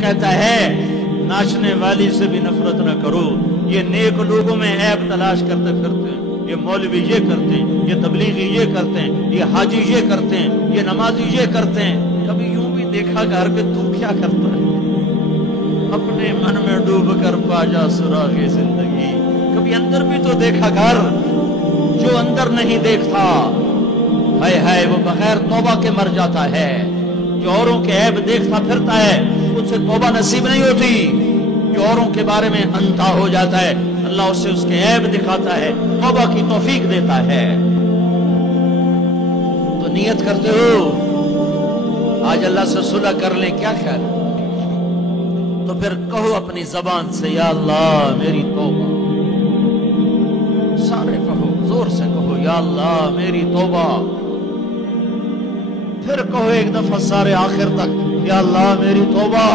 کہتا ہے ناچنے والی سے بھی نفرت نہ کرو، یہ نیک لوگوں میں عیب تلاش کرتے پھرتے ہیں، یہ مولوی یہ کرتے ہیں، یہ تبلیغی یہ کرتے ہیں، یہ حاجی یہ کرتے ہیں، یہ نمازی یہ کرتے ہیں۔ کبھی یوں بھی دیکھا گھر پہ تو کیا کرتا ہے؟ اپنے من میں ڈوب کر پا جا سراغ زندگی، کبھی اندر بھی تو دیکھا گھر، جو اندر نہیں دیکھتا ہائے ہائے وہ بغیر توبہ کے مر جاتا ہے۔ جو اوروں کے عیب دیکھتا پھرتا ہے اس سے توبہ نصیب نہیں ہوتی، جو اوروں کے بارے میں انتا ہو جاتا ہے اللہ اسے اس کے عیب دکھاتا ہے، توبہ کی توفیق دیتا ہے۔ تو نیت کرتے ہو آج اللہ سے صلح کر لیں، کیا خیال ہے؟ تو پھر کہو اپنی زبان سے یا اللہ میری توبہ، سارے کہو، زور سے کہو یا اللہ میری توبہ، پھر کہو ایک دفعہ سارے آخر تک یا اللہ میری توبہ،